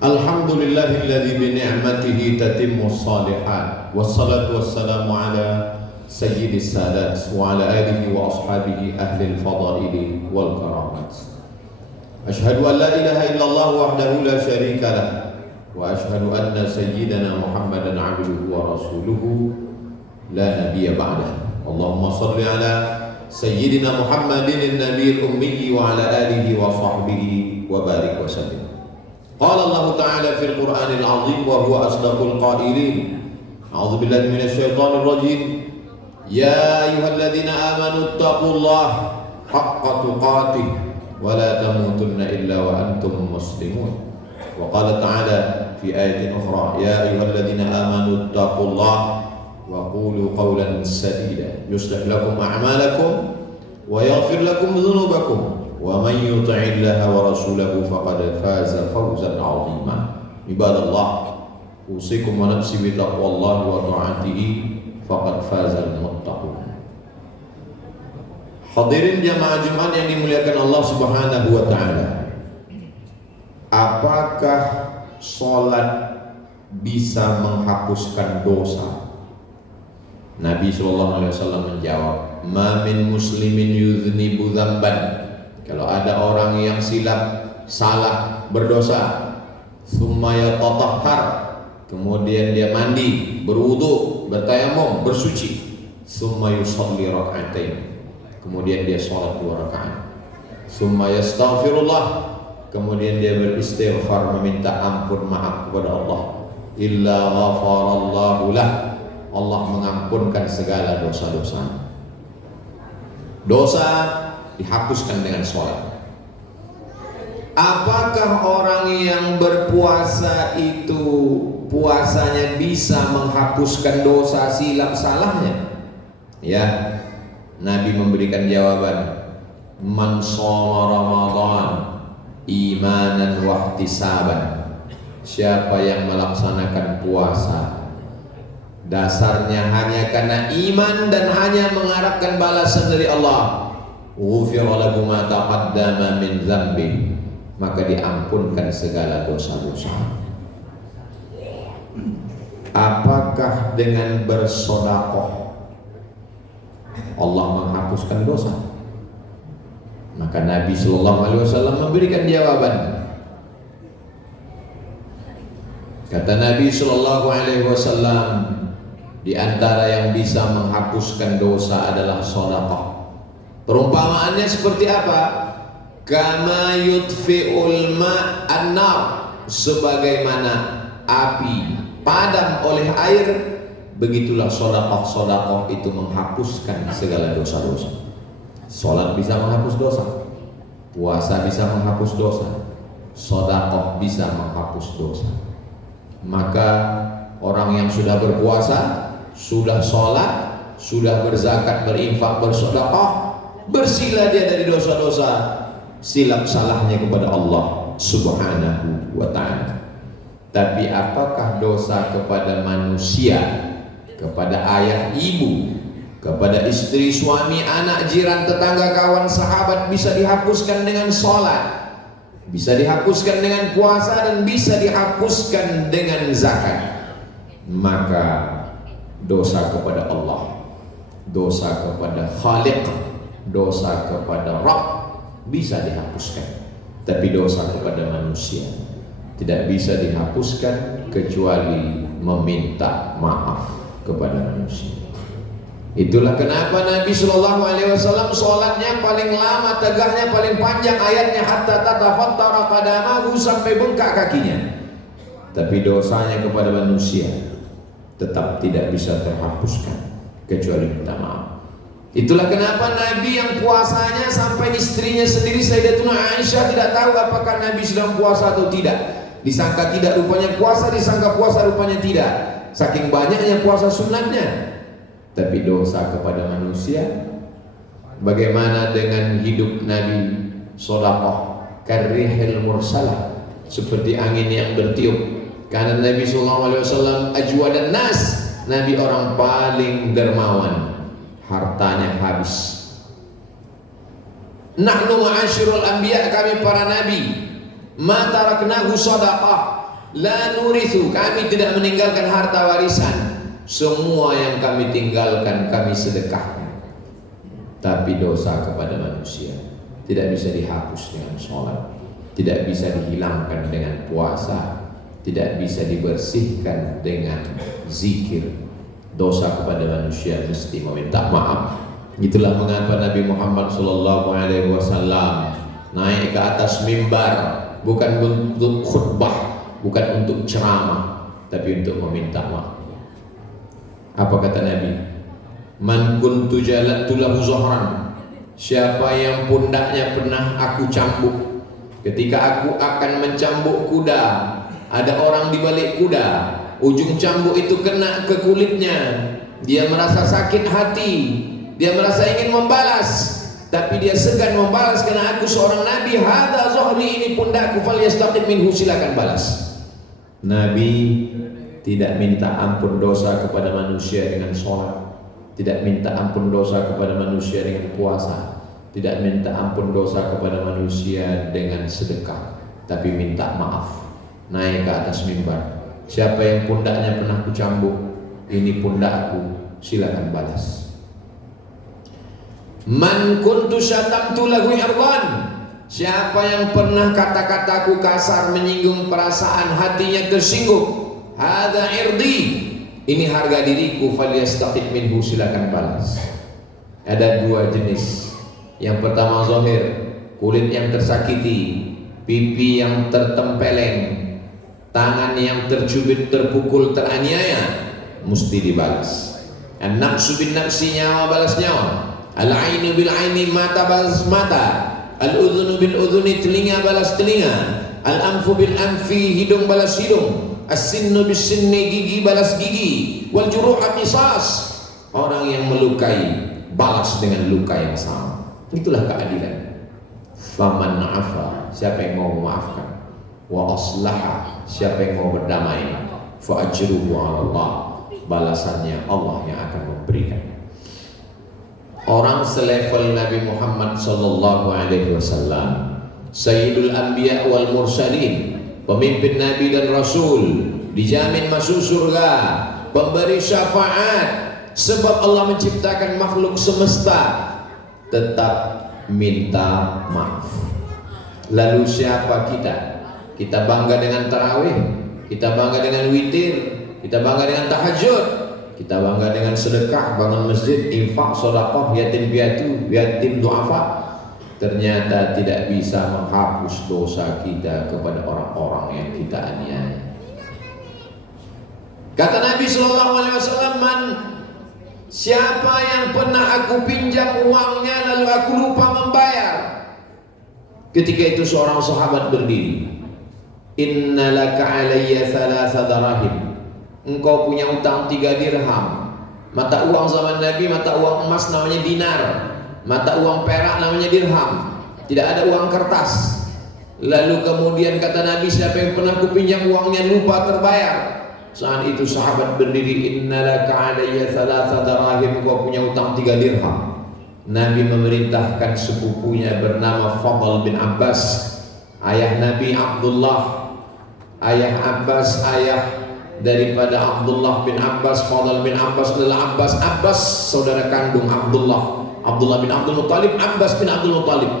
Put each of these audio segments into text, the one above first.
Alhamdulillahilladzi bi ni'matihi tatimmus shalihat. Wassalatu wassalamu ala sayyidis sadat wa ala alihi wa ashabihi ahlil fadaili wal karamat. Ashhadu an la ilaha illallah wahdahu la syarika lah wa ashhadu anna sayyidana Muhammadan abduhu wa rasuluhu la nabiyya ba'dah. Allahumma shalli ala sayyidina Muhammadin an-nabiyil ummi wa ala alihi wa sahbihi wa barik wa sallim. Qala Allah Ta'ala fil Qur'anil Azim wa huwa asdaqul qailin. A'udzu billahi minasy syaithanir rajim. Ya ayyuhalladzina amanu taqullaha haqqa tuqatih wa la tamutunna illa wa antum muslimun. Wa qala ta'ala fi ayatin ukhra, ya ayyuhalladzina amanu taqullaha wa qulu qawlan sadida yuslih lakum a'malakum wa yaghfir lakum dhunubakum wa man yuti'illaha wa rasulahu faqad faza fawzan 'azima. Ibadallah, usikum wa nafsi bi taqwallahi wa ta'atihi faqad fazal muttaqun. Hadirin jamaah Jumat yang dimuliakan Allah Subhanahu wa taala. Apakah salat bisa menghapuskan dosa? Nabi sallallahu alaihi wasallam menjawab, "Ma min muslimin yudhnibu dzamban." Kalau ada orang yang silap, salah, berdosa, summa yatatahhar, kemudian dia mandi, berwudu, bertayamum, bersuci, summa yusalli rak'atain, kemudian dia sholat 2 rakaat, summa yastaghfirullah, kemudian dia beristighfar meminta ampun maaf kepada Allah, illa ghafarallahu lah, Allah mengampunkan segala dosa-dosa. Dosa dihapuskan dengan sholat. Apakah orang yang berpuasa itu puasanya bisa menghapuskan dosa silap salahnya? Ya, Nabi memberikan jawaban, man shoma Ramadan imanan wa ihtisaban. Siapa yang melaksanakan puasa dasarnya hanya karena iman dan hanya mengharapkan balasan dari Allah, ghufira lahu ma taqaddama min dzambi, maka diampunkan segala dosa-dosa. Apakah dengan bersedekah Allah menghapuskan dosa? Maka Nabi sallallahu alaihi wasallam memberikan jawaban. Kata Nabi sallallahu alaihi wasallam, di antara yang bisa menghapuskan dosa adalah sedekah. Perumpamaannya seperti apa? Kama yutfi'ul ma'an nar, sebagaimana api padam oleh air, begitulah sedekah itu menghapuskan segala dosa-dosa. Salat bisa menghapus dosa, puasa bisa menghapus dosa, sedekah bisa menghapus dosa. Maka orang yang sudah berpuasa, sudah salat, sudah berzakat, berinfak, bersedekah, bersihlah dia dari dosa-dosa silap salahnya kepada Allah Subhanahu wa ta'ala. Tapi apakah dosa kepada manusia, kepada ayah ibu, kepada istri, suami, anak, jiran, tetangga, kawan, sahabat bisa dihapuskan dengan sholat, bisa dihapuskan dengan puasa, dan bisa dihapuskan dengan zakat? Maka dosa kepada Allah, dosa kepada Khaliq, dosa kepada Rabb bisa dihapuskan, tapi dosa kepada manusia tidak bisa dihapuskan kecuali meminta maaf kepada manusia. Itulah kenapa Nabi Shallallahu Alaihi Wasallam sholatnya paling lama, tegaknya paling panjang, ayatnya hatta tatafattara qadamahu, sampai bengkak kakinya. Tapi dosanya kepada manusia tetap tidak bisa terhapuskan kecuali minta maaf. Itulah kenapa Nabi yang puasanya sampai istrinya sendiri Sayyidatuna Aisyah tidak tahu apakah Nabi sedang puasa atau tidak. Disangka tidak, rupanya puasa, disangka puasa, rupanya tidak. Saking banyaknya puasa sunatnya. Tapi dosa kepada manusia, bagaimana dengan hidup Nabi? Shadaqah karrihil mursalah, seperti angin yang bertiup. Karena Nabi SAW ajwadan nas, Nabi orang paling dermawan, hartanya habis. Nahnu ma'asyirul anbiya, kami para nabi, ma taraknahu shadaqah, La nurithu, kami tidak meninggalkan harta warisan. Semua yang kami tinggalkan kami sedekahkan. Tapi dosa kepada manusia tidak bisa dihapus dengan sholat, tidak bisa dihilangkan dengan puasa, tidak bisa dibersihkan dengan zikir. Dosa kepada manusia mesti meminta maaf. Itulah mengapa Nabi Muhammad SAW naik ke atas mimbar, bukan untuk khutbah, bukan untuk ceramah, tapi untuk meminta maaf. Apa kata Nabi? Man kuntu jalattu lahu zahran, siapa yang pundaknya pernah aku cambuk. Ketika aku akan mencambuk kuda, ada orang di balik kuda, ujung cambuk itu kena ke kulitnya, dia merasa sakit hati, dia merasa ingin membalas, tapi dia segan membalas karena aku seorang nabi. Hadza zahri, ini pundakku, falyastaqim minhu, silakan balas. Nabi tidak minta ampun dosa kepada manusia dengan sholat, tidak minta ampun dosa kepada manusia dengan puasa, tidak minta ampun dosa kepada manusia dengan sedekah, tapi minta maaf. Naik ke atas mimbar, siapa yang pundaknya pernah kucambuk, ini pundakku, silakan balas. Man kuntu syatamtu lahu irwan, siapa yang pernah kata-kataku kasar menyinggung perasaan hatinya tersinggung, hadza irdi, ini harga diriku, falyastaqim minhu, silakan balas. Ada dua jenis. Yang pertama zahir, kulit yang tersakiti, pipi yang tertempeleng, tangan yang tercubit, terpukul, teraniaya, mesti dibalas. An-nafsu bin nafsi, nyawa balas nyawa. Al-ainu bil aini, mata balas mata. Al-udhunu bil udhuni, telinga balas telinga. Al-anfu bil anfi, hidung balas hidung. As-sinnu bis sinni, gigi balas gigi. Wal juruha qisas, orang yang melukai balas dengan luka yang sama. Itulah keadilan. Faman afa, siapa yang mau memaafkan, wa aslaha, siapa yang mau berdamai, fa ajruhu 'ala Allah, balasannya Allah yang akan memberikan. Orang selevel Nabi Muhammad sallallahu alaihi wasallam, Sayyidul Anbiya wal Mursalin, pemimpin Nabi dan Rasul, dijamin masuk surga, pemberi syafaat, sebab Allah menciptakan makhluk semesta, tetap minta maaf. Lalu siapa kita? Kita bangga dengan tarawih, kita bangga dengan witir, kita bangga dengan tahajud, kita bangga dengan sedekah, bangun masjid, infak, sedekah, yatim piatu, yatim duafa. Ternyata tidak bisa menghapus dosa kita kepada orang-orang yang kita aniaya. Kata Nabi SAW, man, siapa yang pernah aku pinjam uangnya lalu aku lupa membayar. Ketika itu seorang sahabat berdiri, inna laka alayya thalatha darahim, engkau punya utang 3 dirham. Mata uang zaman Nabi, mata uang emas namanya dinar, mata uang perak namanya dirham, tidak ada uang kertas. Lalu kemudian kata Nabi, siapa yang pernah kupinjam uangnya lupa terbayar. Saat itu sahabat berdiri, innalaka alayya thalatha darahim, kau punya utang 3 dirham. Nabi memerintahkan sepupunya bernama Fadl bin Abbas, ayah Nabi Abdullah, ayah Abbas, ayah daripada Abdullah bin Abbas. Fadl bin Abbas adalah Abbas saudara kandung Abdullah bin Abdul Muttalib, Abbas bin Abdul Muttalib.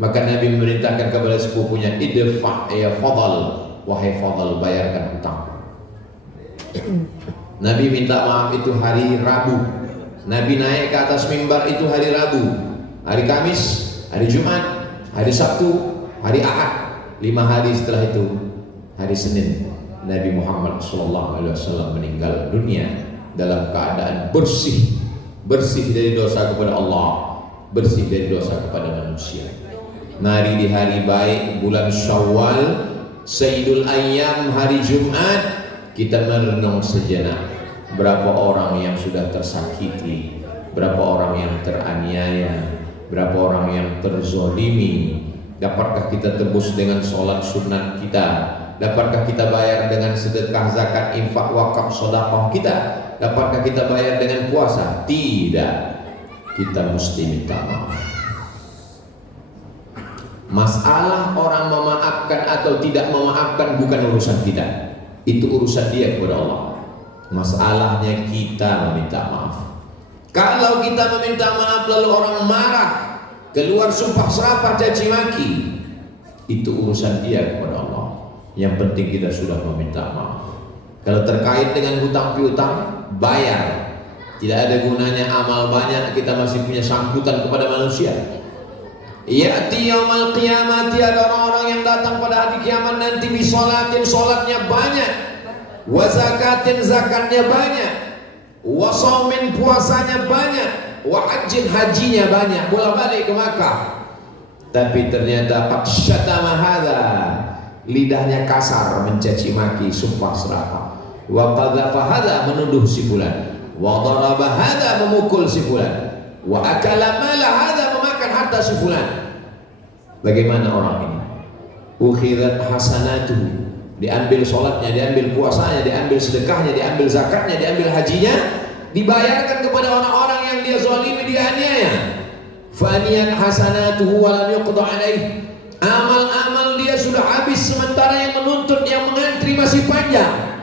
Maka Nabi memerintahkan kepada sepupunya, idfa ya Fadl, wahai Fadl, bayarkan hutang. Nabi minta maaf itu hari Rabu. Nabi naik ke atas mimbar itu hari Rabu, hari Kamis, hari Jumat, hari Sabtu, hari Ahad. 5 hari setelah itu, hari Senin, Nabi Muhammad SAW meninggal dunia dalam keadaan bersih dari dosa kepada Allah, bersih dari dosa kepada manusia. Mari di hari baik bulan Syawal, Sayyidul Ayyam, hari Jumat, kita merenung sejenak. Berapa orang yang sudah tersakiti, berapa orang yang teraniaya, berapa orang yang terzolimi. Dapatkah kita tebus dengan sholat sunat kita? Dapatkah kita bayar dengan sedekah, zakat, infak, wakaf, sedekah kita? Dapatkah kita bayar dengan puasa? Tidak. Kita mesti minta maaf. Masalah orang memaafkan atau tidak memaafkan bukan urusan kita. Itu urusan dia kepada Allah. Masalahnya kita meminta maaf. Kalau kita meminta maaf lalu orang marah, keluar sumpah serapah caci maki, itu urusan dia kepada Allah. Yang penting kita sudah meminta maaf. Kalau terkait dengan hutang piutang, bayar. Tidak ada gunanya amal banyak kita masih punya sangkutan kepada manusia. Ya'ti yaumal qiyamati, ada orang-orang yang datang pada hari kiamat nanti bisolatin, solatnya banyak, wa zakatin, zakatnya banyak, wa shaumin, puasanya banyak, wa hajjin, hajinya banyak, bolak-balik ke Makkah. Tapi ternyata qad syatama hadza, lidahnya kasar, mencaci maki, sumpah serapah, wa qadzafa hadza, menuduh si fulan, wa daraba hadza, memukul si fulan, wa akala mala hadza, memakan harta si fulan. Bagaimana orang ini? Ukhidat hasanatuhu, diambil sholatnya, diambil puasanya, diambil sedekahnya, diambil zakatnya, diambil hajinya, dibayarkan kepada orang-orang yang dia zalimi, dia aniaya. Faniyat hasanatuhu wa lam yuqda alaih, amal-amal dia sudah habis sementara yang menuntut, yang mengantri masih panjang.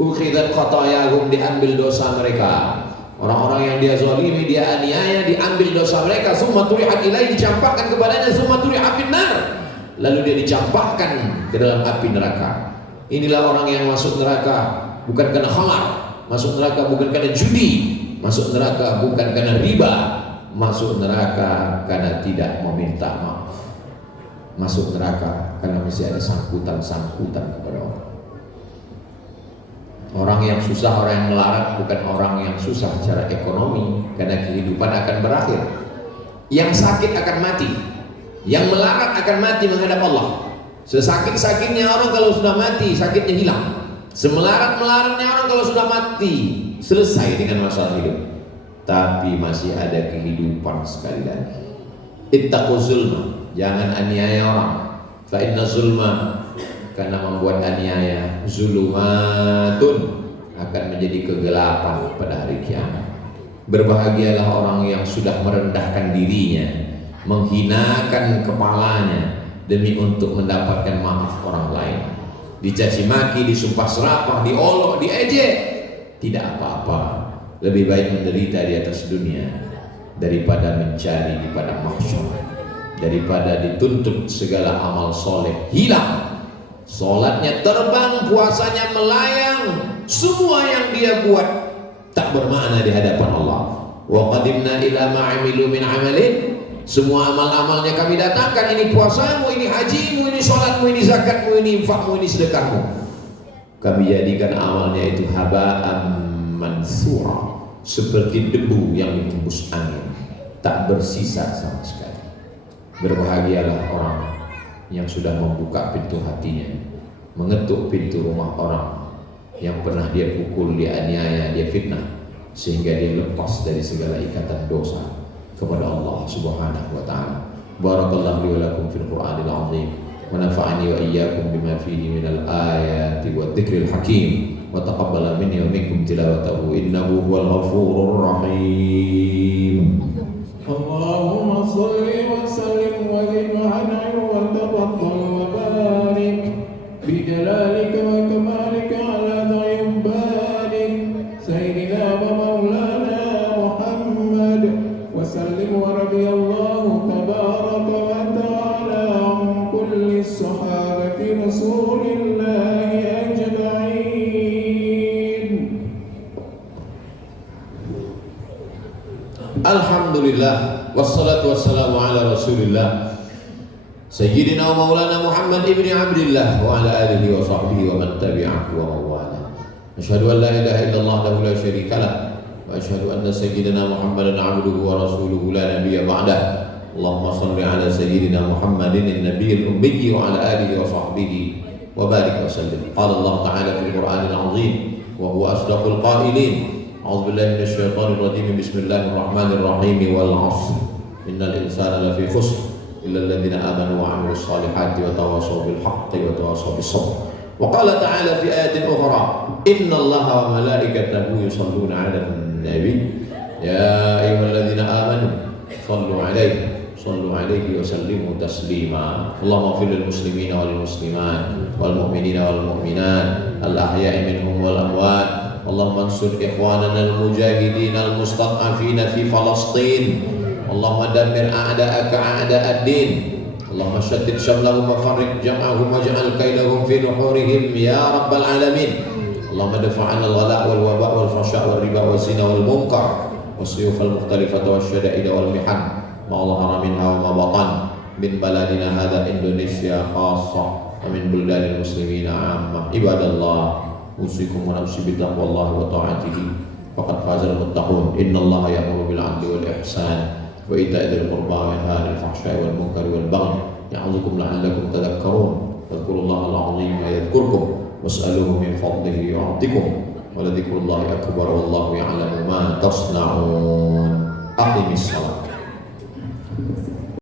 Ukhidat khatayahum, diambil dosa mereka. Orang-orang yang dia zalimi, dia aniaya, diambil dosa mereka. Summa turihat ilaih, dicampakkan kepadanya. Summa turihat finnar, lalu dia dicampakkan ke dalam api neraka. Inilah orang yang masuk neraka bukan karena khamar, masuk neraka bukan karena judi, masuk neraka bukan karena riba, masuk neraka karena tidak meminta maaf, masuk neraka karena masih ada sangkutan-sangkutan kepada orang. Orang yang susah, orang yang melarat bukan orang yang susah secara ekonomi, karena kehidupan akan berakhir. Yang sakit akan mati, yang melarat akan mati menghadap Allah. Sesakit-sakitnya orang kalau sudah mati, sakitnya hilang. Semelarat-melaratnya orang kalau sudah mati, selesai dengan masalah hidup. Tapi masih ada kehidupan sekali lagi. Ittaqu zulma, jangan aniaya orang. Fa inna zulma, karena membuat aniaya, zulumatun, akan menjadi kegelapan pada hari kiamat. Berbahagialah orang yang sudah merendahkan dirinya, menghinakan kepalanya demi untuk mendapatkan maaf orang lain. Dicaci maki, disumpah serapah, diolok, diejek, tidak apa-apa. Lebih baik menderita di atas dunia daripada mencari di padang mahsyar, daripada dituntut segala amal soleh hilang. Sholatnya terbang, puasanya melayang, semua yang dia buat tak bermakna di hadapan Allah. Wa qadimna ila ma'amilu min amalin, semua amal-amalnya kami datangkan. Ini puasamu, ini hajimu, ini sholatmu, ini zakatmu, ini infakmu, ini sedekahmu. Kami jadikan amalnya itu haba'an mansura, seperti debu yang dihembus angin, tak bersisa sama sekali. Berbahagialah orang yang sudah membuka pintu hatinya, mengetuk pintu rumah orang yang pernah dia pukul, dia aniaya, dia fitnah, sehingga dia lepas dari segala ikatan dosa kepada Allah Subhanahu wa taala. Barakallahu li wa lakum fil Qur'anil azim, wa nafa'ani wa iyyakum bima fihi minal ayati wadh-dhikril hakim, wa taqabbala minni wa minkum tilawatahu innahu huwal ghafurur rahim. Allahumma shalli wa sallim wa zid wa an'im wa tafaddal wa barik bi jalalika wa kamalika ala dhayyib barik sayyidina wa maulana Muhammad wa sallim wa radiyallahu tabaraka wa ta'ala an kulli sahabati rasulillahi ajma'in. Alhamdulillah, wassalatu wassalamu ala rasulillah Sayyidina wa maulana Muhammad ibni Abdillah wa ala alihi wa sahbihi wa man tabi'ahu wa mawala. Asyhadu an la ilaha illallah lahu la syarika lah, wa asyhadu anna sayyidina Muhammadan abduhu wa rasuluhu la nabiyya ba'dah. Allahumma salli ala sayyidina Muhammadin an-nabiyil ummi wa ala alihi wa sahbihi wa barik wa sallim. Qala Allah ta'ala fil Qur'anil azim wa huwa asdaqul qailin. A'udzu billahi minasy syaithanir rajim. Bismillahirrahmanir rahim. Wal 'ashr innal insana lafi khusr illa alladziina aamanu wa 'amilus shalihati wa tawassaw bil haqqi wa tawassaw bis sabr. Wa qala ta'ala fi ayatin ukhra, innallaha wa malaikatahu yusholluna 'alan nabi ya ayyuhalladziina aamanu shallu 'alaihi صلوا عليه وسلموا تسليما. اللهم اغفر للمسلمين والمسلمات والمؤمنين والمؤمنات الأحياء منهم والأموات. اللهم انصر إخواننا المجاهدين المستضعفين في فلسطين. اللهم دمر أعداءك أعداء الدين. اللهم شتت شملهم وفرق جمعهم واجعل كيدهم في نحورهم يا رب العالمين. اللهم ادفع عنا الغلاء والوباء والفحشاء والربا والزنا والمنكر والسيوف المختلفة والشدائد والمحن ما ظهر منها وما بطن من بلدنا هذا إندونيسيا خاصة ومن بلدان المسلمين عامة. عباد الله أوصيكم ونفسي بتقوى الله وطاعته فقد فاز المتقون. إن الله يأمر بالعدل والإحسان وإيتاء ذي القربى وينهى عن الفحشاء والمنكر والبغي يعظكم لعلكم تذكرون. فاذكروا الله العظيم يذكركم واسألوه من فضله يعطكم ولذكر الله أكبر والله يعلم ما تصنعون. أقم الصلاة.